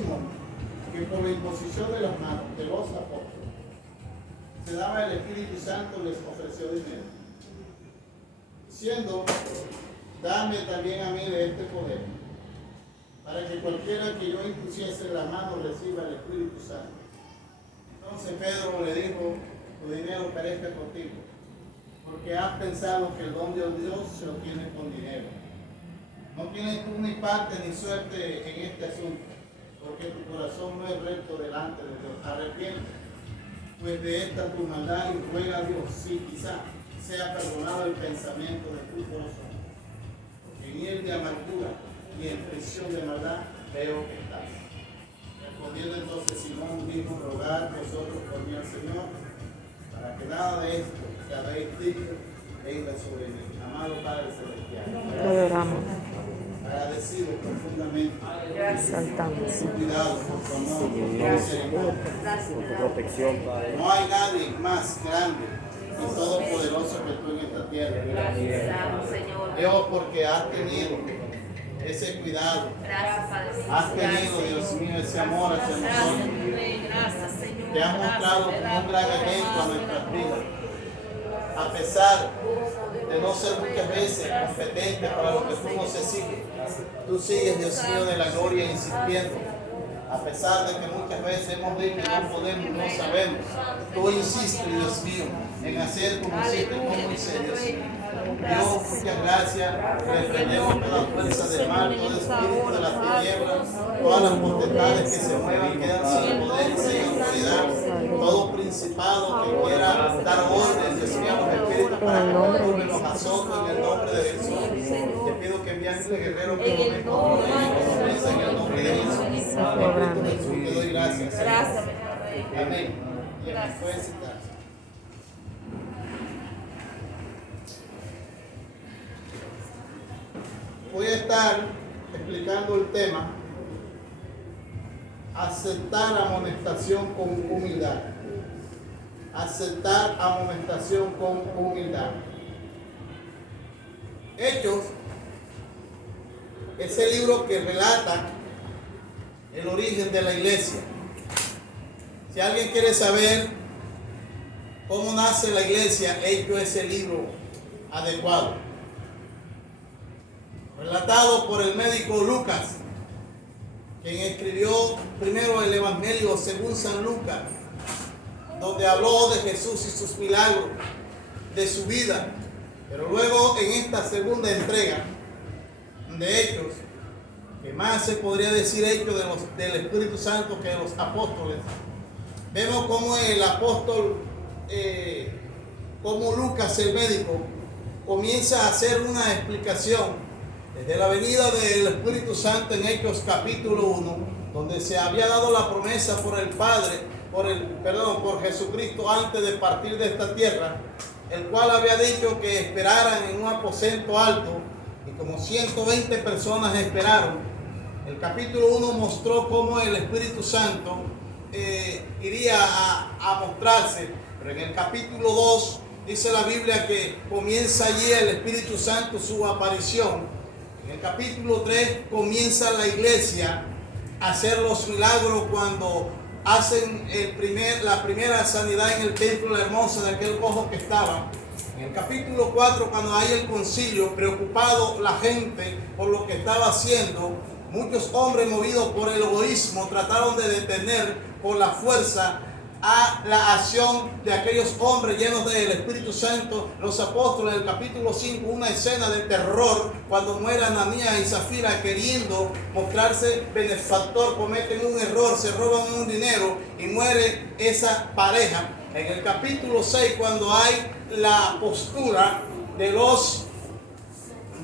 Simón que por la imposición de las manos de los apóstoles se daba el Espíritu Santo, les ofreció dinero, diciendo: dame también a mí de este poder, para que cualquiera que yo impusiese la mano reciba el Espíritu Santo. Entonces Pedro le dijo: tu dinero perezca contigo, porque has pensado que el don de Dios se obtiene con dinero. No tienes tú ni parte ni suerte en este asunto, porque tu corazón no es recto delante de Dios. Arrepiente pues de esta tu maldad y ruega a Dios si quizá sea perdonado el pensamiento de tu corazón, porque en él de amargura y en prisión de maldad veo que estás. Respondiendo entonces Simón dijo: rogad vosotros por mí al Señor, para que nada de esto que habéis dicho venga sobre mí. Amado Padre Celestial, Te adoramos, agradecido profundamente exaltamos. por tu cuidado, por tu amor, por tu misericordia. Por tu protección, Padre. No hay nadie más grande y todopoderoso que tú en esta tierra. Dios, porque has tenido ese cuidado, has tenido, Dios mío, ese amor hacia nosotros. Te has mostrado como un gran ejemplo a nuestras vidas. A pesar de no ser muchas veces competente para lo que tú nos exiges, tú sigues, Dios mío, de la gloria insistiendo. A pesar de que muchas veces hemos dicho no podemos, no sabemos, tú insistes, Dios mío, en hacer como hiciste con Moisés, Dios mío. Dios, muchas gracias. Reprendemos toda fuerza del mal, todo espíritu de las tinieblas, todas las potestades que se muevan, quedan sin poder y sin autoridad. Todo principado que quiera dar orden, Dios mío, a los espíritus para que controlen los azotes en el nombre de Jesús. Te pido que envíes este guerrero que momento en el nombre de Jesús. Jesús, te doy gracias. Gracias, Amén. Y amén. Pueden sentarse. Voy a estar explicando el tema: aceptar amonestación con humildad. Aceptar amonestación con humildad. Hechos es el libro que relata el origen de la iglesia. Si alguien quiere saber cómo nace la iglesia, Hechos es el libro adecuado. Relatado por el médico Lucas, quien escribió primero el Evangelio según San Lucas, donde habló de Jesús y sus milagros, de su vida. Pero luego en esta segunda entrega de Hechos, que más se podría decir Hechos del Espíritu Santo que de los apóstoles, vemos cómo el apóstol, como Lucas el médico, comienza a hacer una explicación desde la venida del Espíritu Santo en Hechos capítulo 1, donde se había dado la promesa por el Padre, por Jesucristo antes de partir de esta tierra, el cual había dicho que esperaran en un aposento alto, y como 120 personas esperaron. El capítulo 1 mostró cómo el Espíritu Santo iría a mostrarse, pero en el capítulo 2 dice la Biblia que comienza allí el Espíritu Santo su aparición. En el capítulo 3 comienza la iglesia a hacer los milagros cuando hacen la primera sanidad en el templo La Hermosa de aquel cojo que estaba. En el capítulo 4, cuando hay el concilio, preocupado la gente por lo que estaba haciendo, muchos hombres movidos por el egoísmo trataron de detener con la fuerza a la acción de aquellos hombres llenos del Espíritu Santo, los apóstoles. En el capítulo 5, una escena de terror cuando muere Ananías y Zafira queriendo mostrarse benefactor, cometen un error, se roban un dinero y muere esa pareja. En el capítulo 6, cuando hay la postura de los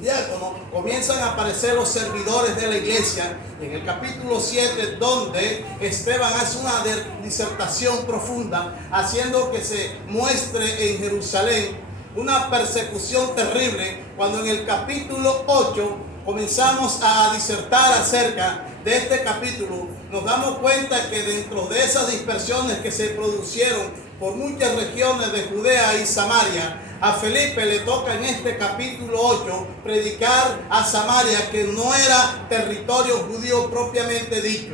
diáconos, comienzan a aparecer los servidores de la iglesia. En el capítulo 7, donde Esteban hace una disertación profunda, haciendo que se muestre en Jerusalén una persecución terrible. Cuando en el capítulo 8 comenzamos a disertar acerca de este capítulo, nos damos cuenta que dentro de esas dispersiones que se produjeron por muchas regiones de Judea y Samaria, a Felipe le toca en este capítulo 8 predicar a Samaria, que no era territorio judío propiamente dicho.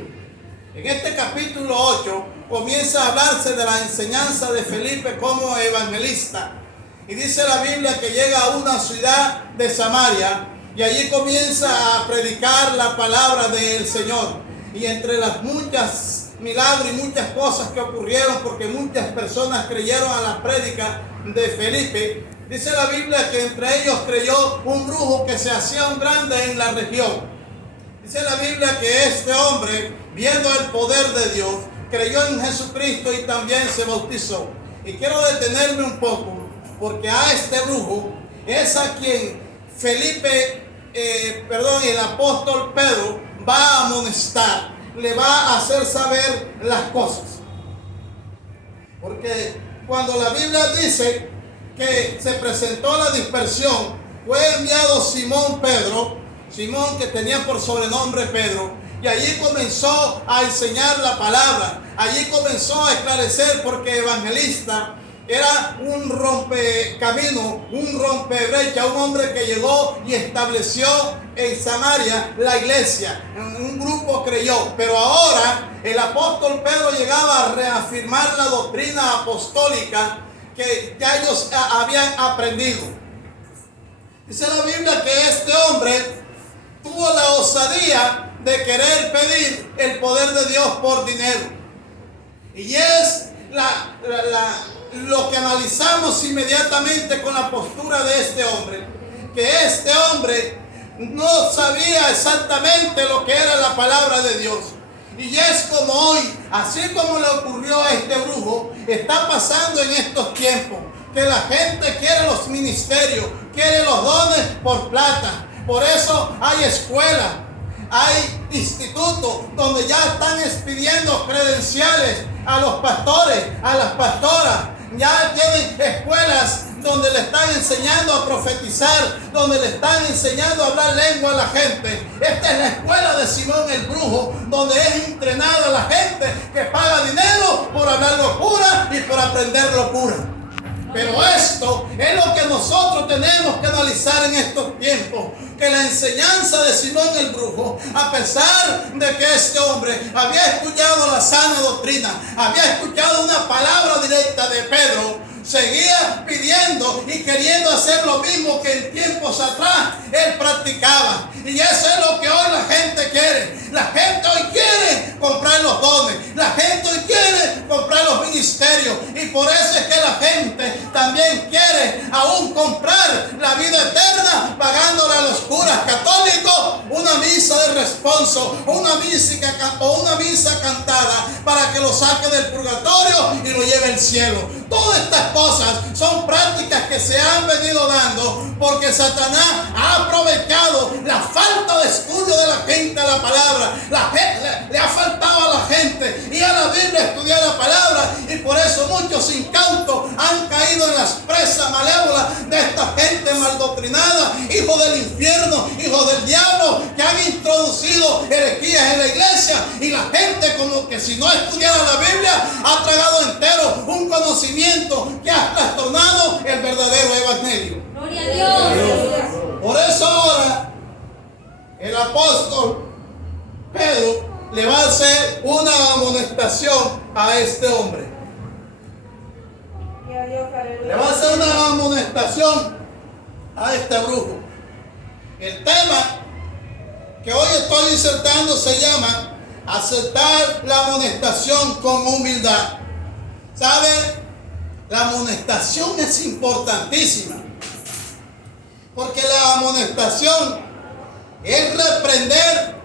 En este capítulo 8 comienza a hablarse de la enseñanza de Felipe como evangelista. Y dice la Biblia que llega a una ciudad de Samaria y allí comienza a predicar la palabra del Señor. Y entre las muchas milagros y muchas cosas que ocurrieron, porque muchas personas creyeron a la prédica de Felipe, dice la Biblia que entre ellos creyó un brujo que se hacía un grande en la región. Dice la Biblia que este hombre, viendo el poder de Dios, creyó en Jesucristo y también se bautizó. Y quiero detenerme un poco, porque a este brujo es a quien el apóstol Pedro va a amonestar, le va a hacer saber las cosas. Porque cuando la Biblia dice que se presentó la dispersión, fue enviado Simón que tenía por sobrenombre Pedro, y allí comenzó a enseñar la palabra, allí comenzó a esclarecer, porque evangelista era un rompecamino, un rompebrecha, un hombre que llegó y estableció en Samaria la iglesia. Un grupo creyó, pero ahora el apóstol Pedro llegaba a reafirmar la doctrina apostólica que ya ellos habían aprendido. Dice la Biblia que este hombre tuvo la osadía de querer pedir el poder de Dios por dinero. Y es lo que analizamos inmediatamente con la postura de este hombre, que este hombre no sabía exactamente lo que era la palabra de Dios. Y es como hoy, así como le ocurrió a este brujo, está pasando en estos tiempos, que la gente quiere los ministerios, quiere los dones por plata. Por eso hay escuelas, hay institutos donde ya están expidiendo credenciales a los pastores, a las pastoras. Ya tienen escuelas donde le están enseñando a profetizar, donde le están enseñando a hablar lengua a la gente. Esta es la escuela de Simón el brujo, donde es entrenada la gente que paga dinero por hablar locura y por aprender locura. Pero esto es lo que nosotros tenemos que analizar en estos tiempos, que la enseñanza de Simón el brujo, a pesar de que este hombre había escuchado la sana doctrina, había escuchado una palabra directa de Pedro, seguía pidiendo y queriendo hacer lo mismo que en tiempos atrás él practicaba. Y eso es lo que hoy la gente quiere. La gente hoy quiere comprar los dones, la gente hoy quiere comprar los ministerios, y por eso es que la gente también quiere aún comprar la vida eterna, pagándole a los curas católicos una misa de responso, una misa cantada para que lo saque del purgatorio y lo lleve al cielo. Todas estas cosas son prácticas que se han venido dando porque Satanás ha aprovechado la falta de estudio de la gente a la palabra. Le ha faltado a la gente ir a la Biblia a estudiar la palabra, y por eso muchos incautos han caído en las presas malévolas de esta gente maldoctrinada, hijos del infierno, hijos del diablo, que han introducido herejías en la iglesia, y la gente, como que si no estudiara la Biblia, ha tragado entero un conocimiento que ha trastornado el verdadero evangelio. Gloria a Dios. Por eso ahora el apóstol Pedro le va a hacer una amonestación a este hombre. Le va a hacer una amonestación a este brujo. El tema que hoy estoy disertando se llama aceptar la amonestación con humildad. ¿Sabe? La amonestación es importantísima, porque la amonestación es reprender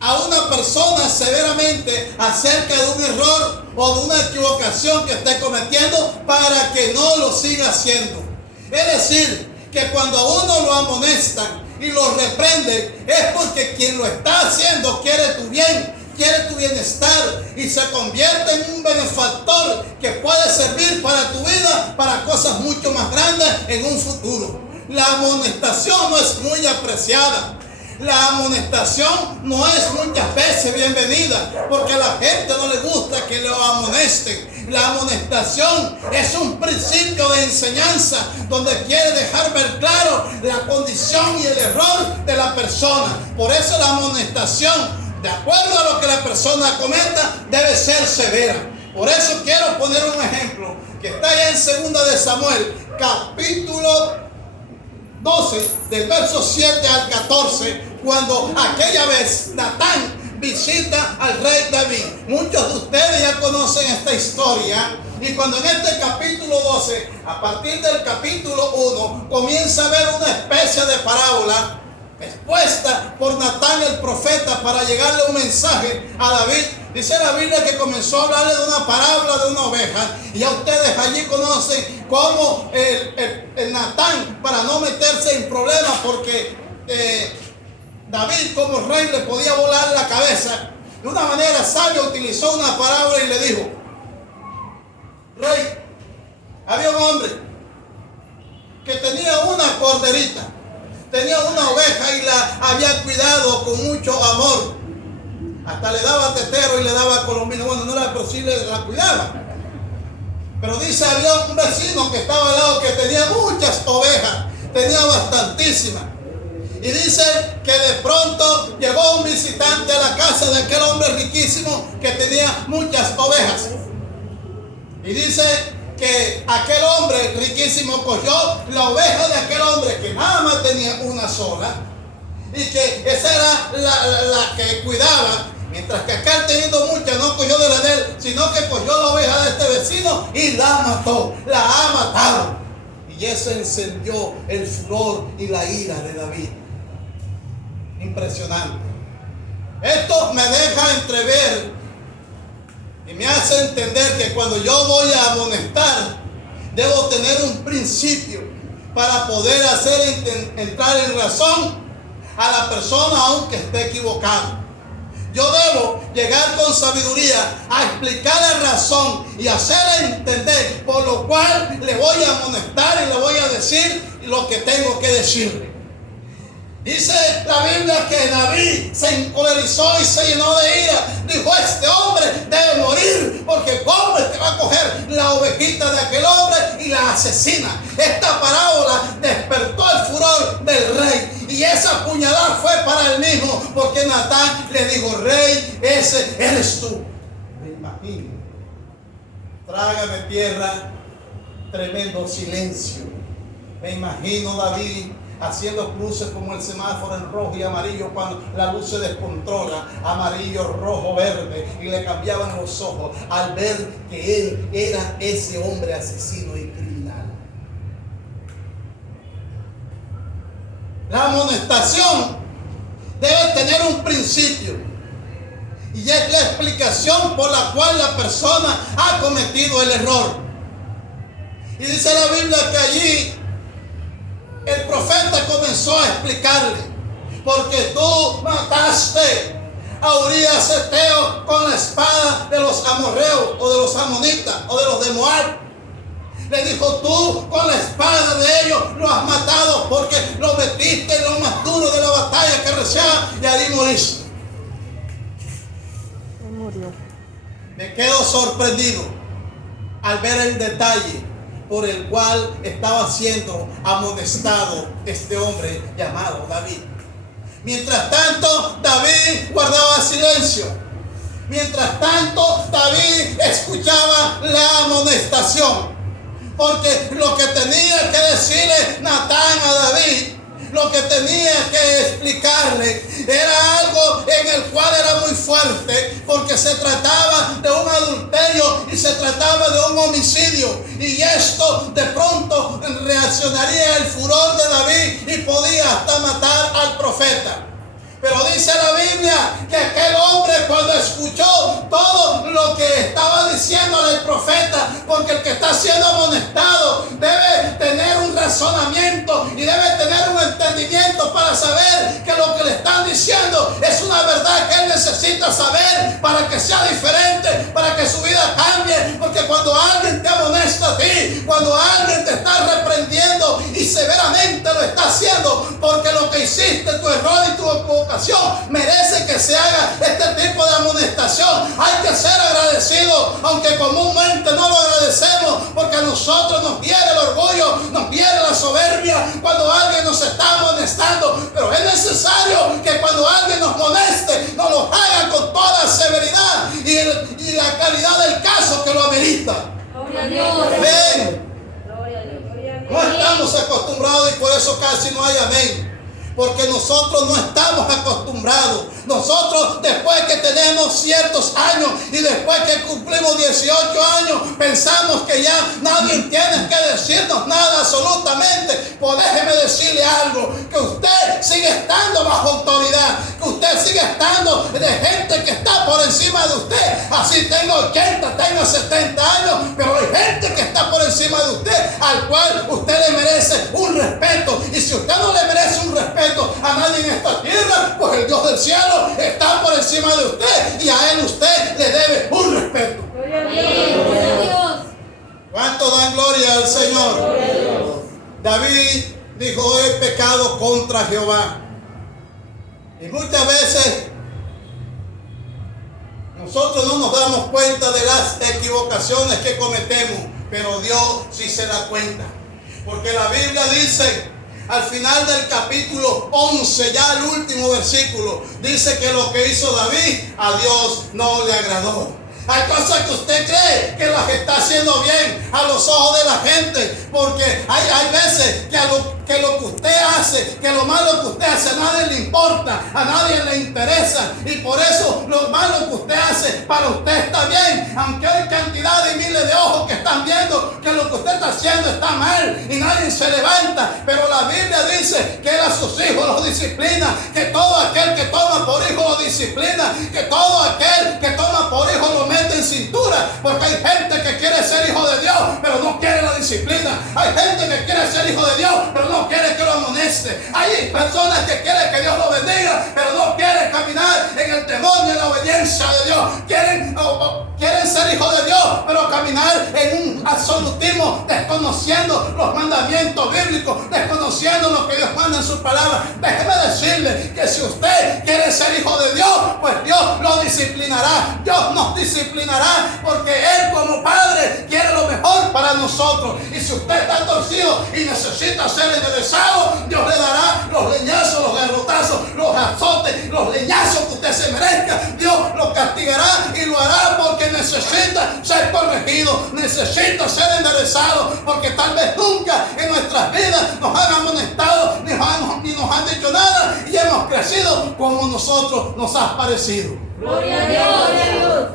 a una persona severamente acerca de un error o de una equivocación que esté cometiendo, para que no lo siga haciendo. Es decir, que cuando a uno lo amonestan y lo reprenden, es porque quien lo está haciendo quiere tu bien, quiere tu bienestar, y se convierte en un benefactor que puede servir para tu vida, para cosas mucho más grandes en un futuro. La amonestación no es muy apreciada. La amonestación no es muchas veces bienvenida, porque a la gente no le gusta que lo amonesten. La amonestación es un principio de enseñanza donde quiere dejar ver claro la condición y el error de la persona. Por eso la amonestación de acuerdo a lo que la persona cometa, debe ser severa. Por eso quiero poner un ejemplo que está allá en 2 de Samuel, capítulo 12, del verso 7 al 14, cuando aquella vez Natán visita al rey David. Muchos de ustedes ya conocen esta historia. Y cuando en este capítulo 12, a partir del capítulo 1, comienza a ver una especie de parábola expuesta por Natán el profeta para llegarle un mensaje a David. Dice la Biblia que comenzó a hablarle de una parábola de una oveja. Y ya ustedes allí conocen cómo el Natán, para no meterse en problemas, porque David como rey le podía volar la cabeza, de una manera sabia utilizó una parábola y le dijo: rey, había un hombre que tenía una corderita, tenía una oveja y la había cuidado con mucho amor. Hasta le daba tetero y le daba colombino. Bueno, no era posible, la cuidaba. Pero dice, había un vecino que estaba al lado que tenía muchas ovejas, tenía bastantísimas. Y dice que de pronto llegó un visitante a la casa de aquel hombre riquísimo que tenía muchas ovejas. Y dice que aquel hombre riquísimo cogió la oveja de aquel hombre que nada más tenía una sola, y que esa era la que cuidaba, mientras que aquel teniendo muchas no cogió de la de él, sino que cogió la oveja de este vecino y la mató, la ha matado. Y eso encendió el furor y la ira de David. Impresionante. Esto me deja entrever y me hace entender que cuando yo voy a amonestar, debo tener un principio para poder hacer entrar en razón a la persona aunque esté equivocada. Yo debo llegar con sabiduría a explicar la razón y hacerle entender, por lo cual le voy a amonestar y le voy a decir lo que tengo que decirle. Dice la Biblia que David se encolerizó y se llenó de ira. Dijo, este hombre debe morir, porque ¿cómo es que va a coger la ovejita de aquel hombre y la asesina? Esta parábola despertó el furor del rey, y esa puñalada fue para él mismo, porque Natán le dijo, rey, ese eres tú. Me imagino, trágame tierra, tremendo silencio. Me imagino David haciendo cruces como el semáforo en rojo y amarillo cuando la luz se descontrola, amarillo, rojo, verde, y le cambiaban los ojos al ver que él era ese hombre asesino y criminal. La amonestación debe tener un principio, y es la explicación por la cual la persona ha cometido el error. Y dice la Biblia que allí el profeta comenzó a explicarle, porque tú mataste a Urías Eteo con la espada de los amorreos, o de los amonitas, o de los de Moab. Le dijo, tú con la espada de ellos lo has matado, porque lo metiste en lo más duro de la batalla que reciaba, y allí moriste. Me quedo sorprendido al ver el detalle por el cual estaba siendo amonestado este hombre llamado David. Mientras tanto, David guardaba silencio. Mientras tanto, David escuchaba la amonestación. Porque lo que tenía que decirle Natán a David, lo que tenía que explicarle, era algo en el cual era muy fuerte, porque se trataba de un adulterio y se trataba de un homicidio, y esto de pronto reaccionaría el furor de David y podía hasta matar al profeta. Pero dice la Biblia que aquel hombre, cuando escuchó todo lo que estaba diciendo el profeta, porque el que está siendo amonestado debe tener un razonamiento y debe tener un entendimiento para saber que lo que le están diciendo es una verdad que él necesita saber para que sea diferente, para que su vida cambie. Porque cuando alguien te amonesta a ti, cuando alguien te está reprendiendo y severamente lo está haciendo porque lo que hiciste, tu error y tu equivocación, merece que se haga este tipo de amonestación. Hay que ser agradecido, aunque comúnmente no lo agradecemos, porque a nosotros nos hiere el orgullo, nos hiere la soberbia cuando alguien nos está amonestando. Pero es necesario que cuando alguien nos moleste, nos lo haga y la calidad del caso que lo amerita. Gloria a Dios. Amén. Gloria a Dios. No estamos acostumbrados y por eso casi no hay amén. Porque nosotros no estamos acostumbrados. Nosotros después que tenemos ciertos años y después que cumplimos 18 años, pensamos que ya nadie tiene que decirnos nada absolutamente. Pues déjeme decirle algo, que usted sigue estando bajo autoridad, que usted sigue estando de gente que está por encima de usted. Así tengo 80, tengo 70 años, pero hay gente que está por encima de usted, al cual usted le merece un respeto. Y si usted no le merece un respeto a nadie en esta tierra, pues el Dios del cielo está por encima de usted y a él usted le debe un respeto. Gloria a Dios. Gloria a Dios. ¿Cuánto dan gloria al Señor? Gloria a Dios. David dijo: he pecado contra Jehová. Y muchas veces nosotros no nos damos cuenta de las equivocaciones que cometemos, pero Dios sí se da cuenta. Porque la Biblia dice, al final del capítulo 11, ya el último versículo, dice que lo que hizo David a Dios no le agradó. Hay cosas que usted cree que las está haciendo bien a los ojos de la gente, porque hay veces que lo que usted hace, que lo malo que usted hace a nadie le importa, a nadie le interesa, y por eso lo malo que usted hace para usted está bien, aunque hay cantidad de miles de ojos que están viendo que lo que usted está haciendo está mal y nadie se levanta. Pero la Biblia dice que él a sus hijos los disciplina, que todo aquel que toma por hijo lo disciplina, que todo aquel que toma por hijo lo mete en cintura, porque hay gente que quiere ser hijo de Dios pero no quiere la disciplina. Hay gente que quiere ser hijo de Dios pero no quiere que lo amoneste. Hay personas que quieren que Dios lo bendiga pero no quieren caminar en el temor y en la obediencia de Dios. Quieren ser hijos de Dios pero caminar en un absolutismo, desconociendo los mandamientos bíblicos, desconociendo lo que Dios manda en su palabra. Déjeme decirle que si usted quiere ser hijo de Dios, pues Dios lo disciplinará. Dios nos disciplinará porque Él como Padre quiere lo mejor para nosotros. Y si usted está torcido y necesita ser enderezado, Dios le dará los leñazos, los garrotazos, los azotes, los leñazos que usted se merezca. Dios lo castigará y lo hará porque necesita ser corregido, necesita ser enderezado, porque tal vez nunca en nuestras vidas nos han amonestado ni nos han dicho nada y hemos crecido como nosotros nos ha parecido. Gloria a Dios. Gloria a Dios.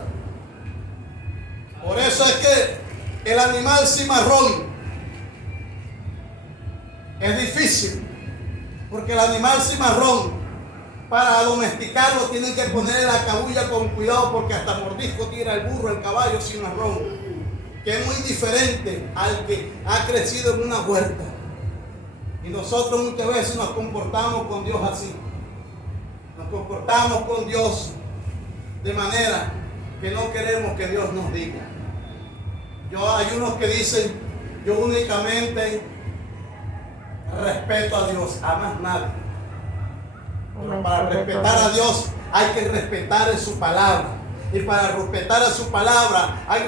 Por eso es que el animal cimarrón es difícil, porque el animal cimarrón, para domesticarlo tienen que ponerle la cabulla con cuidado, porque hasta mordisco tira el burro, el caballo cimarrón, que es muy diferente al que ha crecido en una huerta. Y nosotros muchas veces nos comportamos con Dios así. Nos comportamos con Dios de manera que no queremos que Dios nos diga. Hay unos que dicen: yo únicamente respeto a Dios, a más nadie. Pero para respetar a Dios hay que respetar en su palabra. Y para respetar a su palabra hay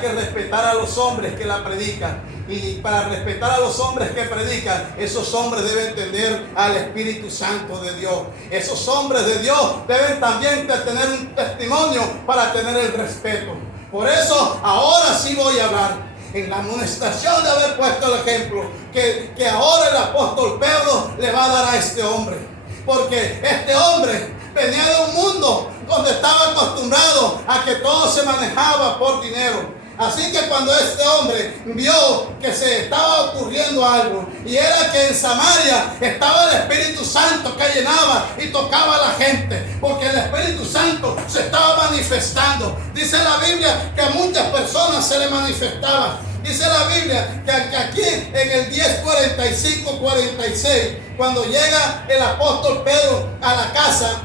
que respetar a los hombres que la predican. Y para respetar a los hombres que predican, esos hombres deben tener al Espíritu Santo de Dios. Esos hombres de Dios deben también tener un testimonio para tener el respeto. Por eso ahora sí voy a hablar en la amonestación de haber puesto el ejemplo que ahora el apóstol Pedro le va a dar a este hombre. Porque este hombre venía de un mundo donde estaba acostumbrado a que todo se manejaba por dinero. Así que cuando este hombre vio que se estaba ocurriendo algo, y era que en Samaria estaba el Espíritu Santo que llenaba y tocaba a la gente, porque el Espíritu Santo se estaba manifestando. Dice la Biblia que a muchas personas se le manifestaba. Dice la Biblia que aquí en el 10:45-46, cuando llega el apóstol Pedro a la casa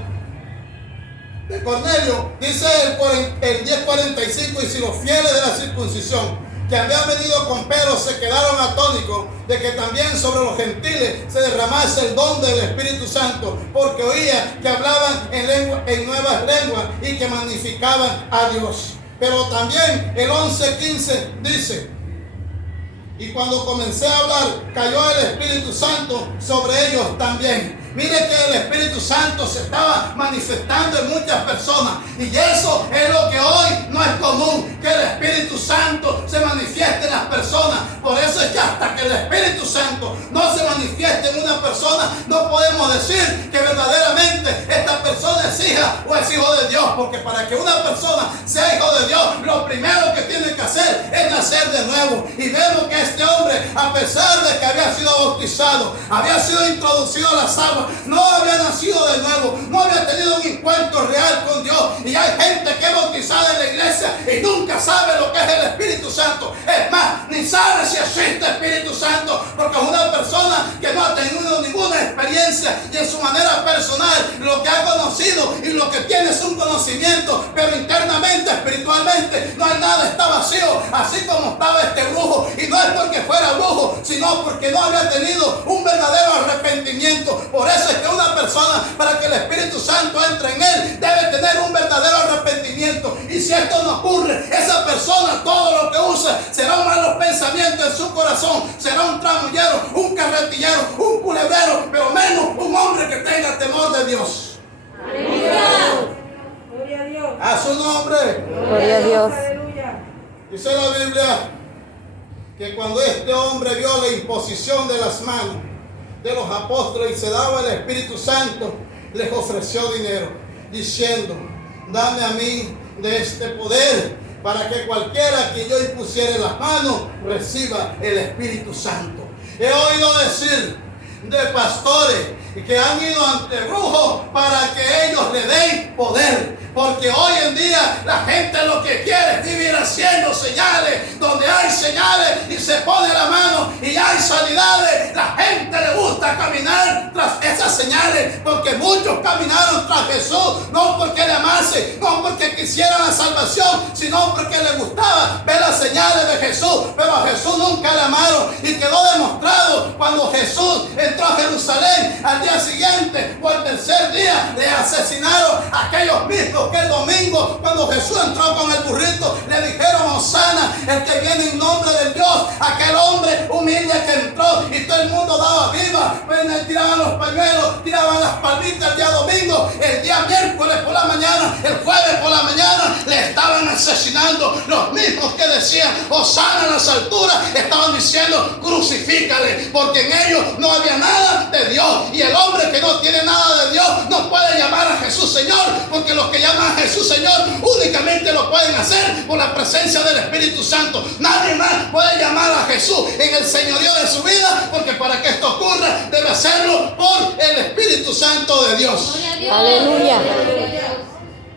de Cornelio, dice el 10:45, y si los fieles de la circuncisión que habían venido con Pedro se quedaron atónitos de que también sobre los gentiles se derramase el don del Espíritu Santo, porque oía que hablaban en nuevas lenguas y que magnificaban a Dios. Pero también el 11:15 dice: y cuando comencé a hablar, cayó el Espíritu Santo sobre ellos también. Mire que el Espíritu Santo se estaba manifestando en muchas personas. Y eso es lo que hoy Santo se manifieste en las personas. Por eso es que hasta que el Espíritu Santo no se manifieste en una persona, no podemos decir que verdaderamente esta persona es hija o es hijo de Dios. Porque para que una persona sea hijo de Dios, lo primero que tiene que hacer es nacer de nuevo. Y vemos que este hombre, a pesar de que había sido bautizado, había sido introducido a las aguas, no había nacido de nuevo, no había tenido un encuentro real con Dios. Y hay gente que es bautizada en la iglesia y nunca sabe lo que es el Espíritu Santo. Es más, ni sabe si existe Espíritu Santo, porque es una persona que no ha tenido ninguna experiencia y en su manera personal lo que ha conocido y lo que tiene es un conocimiento, pero internamente, espiritualmente, no hay nada, está vacío, así como estaba este brujo. Y no es porque fuera brujo, sino porque no había tenido un verdadero arrepentimiento. Por eso es que una persona, para que el Espíritu Santo entre en él, debe tener un verdadero arrepentimiento. Y si esto no ocurre, esa persona todo lo que usa será un malos pensamientos en su corazón, será un tramullero, un carretillero, un culebrero, pero menos un hombre que tenga temor de Dios. Gloria a Dios. A su nombre. Gloria a Dios. Aleluya. Dice la Biblia que cuando este hombre vio la imposición de las manos de los apóstoles y se daba el Espíritu Santo, les ofreció dinero, diciendo: dame a mí de este poder, para que cualquiera que yo impusiere las manos reciba el Espíritu Santo. He oído decir de pastores que han ido ante brujos para que ellos le den poder, porque hoy en día la gente lo que quiere es vivir haciendo señales. Donde hay señales y se pone la mano y hay sanidades, la gente le gusta caminar tras esas señales, porque muchos caminaron tras Jesús no porque le amase, no porque quisieran la salvación, sino porque les gustaba ver las señales de Jesús. Pero a Jesús nunca le amaron, y quedó demostrado cuando Jesús entró a Jerusalén. Al día siguiente o al tercer día le asesinaron a aquellos mismos que el domingo, cuando Jesús entró con el burrito, le dijeron: Hosana, el que viene en nombre del Dios. Aquel hombre humilde que entró y todo el mundo daba viva, tiraban los pañuelos, tiraban las palmitas el día domingo. El día miércoles por la mañana, el jueves por la mañana, le estaban asesinando. Los mismos que decían Hosana en las alturas estaban diciendo: crucifícale, porque en ellos no había nada de Dios. Y el hombre que no tiene nada de Dios no puede llamar a Jesús Señor, porque los que llaman a Jesús Señor únicamente lo pueden hacer por la presencia del Espíritu Santo. Nadie más puede llamar a Jesús en el señorío de su vida, porque para que esto ocurra debe hacerlo por el Espíritu Santo de Dios. Gloria a Dios. Aleluya. Gloria a Dios.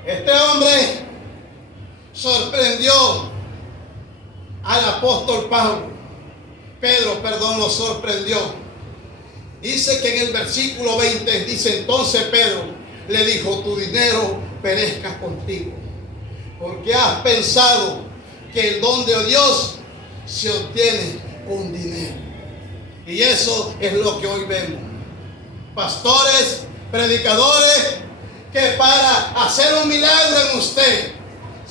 Este hombre sorprendió al apóstol Pedro, lo sorprendió. Dice que en el versículo 20 dice: entonces Pedro le dijo: tu dinero perezca contigo, porque has pensado que el don de Dios se obtiene con dinero. Y eso es lo que hoy vemos. Pastores, predicadores, que para hacer un milagro en usted,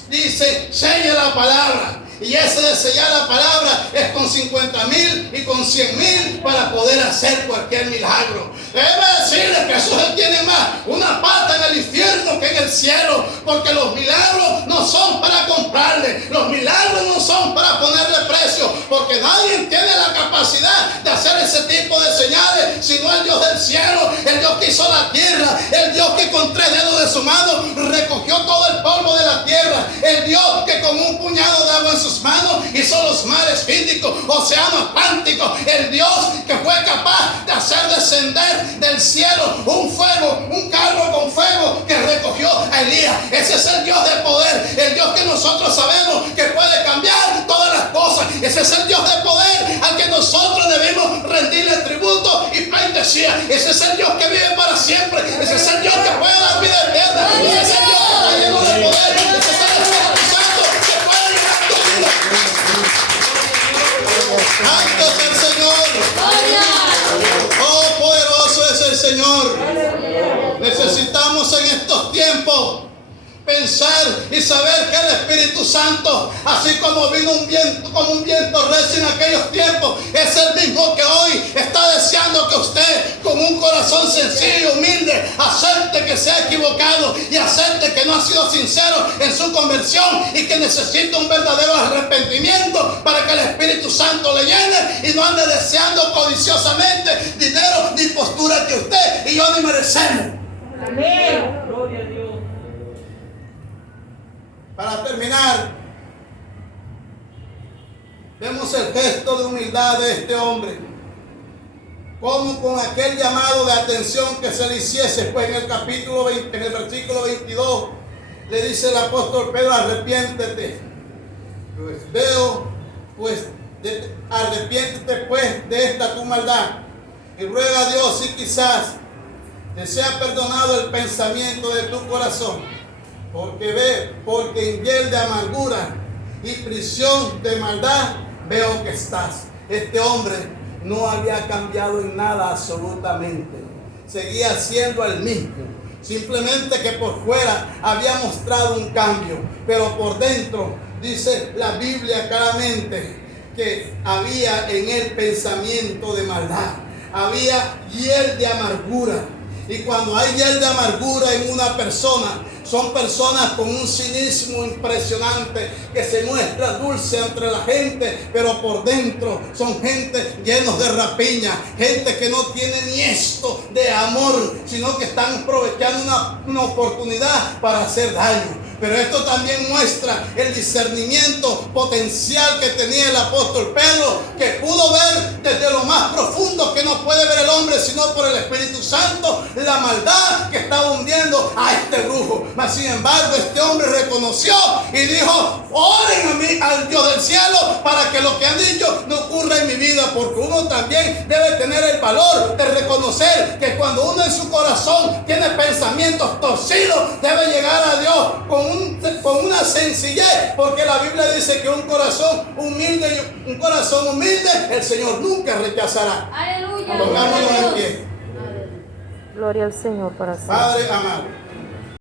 dice: selle la palabra. Y ese de sellar la palabra es con 50,000 y con 100,000 para poder hacer cualquier milagro. Debe decirle que eso tiene más una pata en el infierno que en el cielo, porque los milagros no son para comprarle, los milagros no son para ponerle precio, porque nadie tiene la capacidad de hacer ese tipo de señales, sino el Dios del cielo, el Dios que hizo la tierra, el Dios que con 3 dedos de su mano recogió todo el polvo de la tierra, el Dios que con un puñado de agua en sus manos hizo los mares Índico, océano Atlántico, el Dios que fue capaz de hacer descender del cielo un fuego, un carro con fuego que recogió a Elías. Ese es el Dios de poder, el Dios que nosotros sabemos que puede cambiar todas las cosas. Ese es el Dios de poder al que nosotros debemos rendirle tributo y pleitesía. Ese es el Dios que vive para siempre, ese es el Dios que puede dar vida eterna, ese es el Dios que está lleno de poder, ese es el Espíritu Santo que puede llenar tu vida. Santo es el Señor. Oh, poderoso es el Señor. Necesitamos en estos tiempos pensar y saber que el Espíritu Santo, así como vino un viento, como un viento recio en aquellos tiempos, es el mismo que hoy está deseando que usted, con un corazón sencillo, humilde, acepte que se ha equivocado y acepte que no ha sido sincero en su conversión y que necesita un verdadero arrepentimiento para que el Espíritu Santo le llene y no ande deseando codiciosamente dinero ni postura que usted y yo ni merecemos. Amén. Gloria a Dios. Para terminar, vemos el gesto de humildad de este hombre. Como con aquel llamado de atención que se le hiciese, pues en el capítulo 20, en el versículo 22, le dice el apóstol Pedro: arrepiéntete. Arrepiéntete pues de esta tu maldad y ruega a Dios si quizás te sea perdonado el pensamiento de tu corazón, porque en hiel de amargura y prisión de maldad veo que estás. Este hombre no había cambiado en nada absolutamente, seguía siendo el mismo, simplemente que por fuera había mostrado un cambio, pero por dentro dice la Biblia claramente que había en él pensamiento de maldad, había hiel de amargura. Y cuando hay hiel de amargura en una persona, son personas con un cinismo impresionante que se muestra dulce entre la gente, pero por dentro son gente llenos de rapiña, gente que no tiene ni esto de amor, sino que están aprovechando una oportunidad para hacer daño. Pero esto también muestra el discernimiento potencial que tenía el apóstol Pedro, que pudo ver desde lo más profundo que no puede ver el hombre sino por el Espíritu Santo, la maldad que estaba hundiendo a este brujo. Mas sin embargo este hombre reconoció y dijo: oren a mí, al Dios del cielo, para que lo que han dicho no ocurra en mi vida, porque uno también debe tener el valor de reconocer que cuando uno en su corazón tiene pensamientos torcidos, debe llegar a Dios con una sencillez, porque la Biblia dice que un corazón humilde el Señor nunca rechazará. Aleluya. Pongámonos en pie. Gloria al Señor para siempre. Padre amado,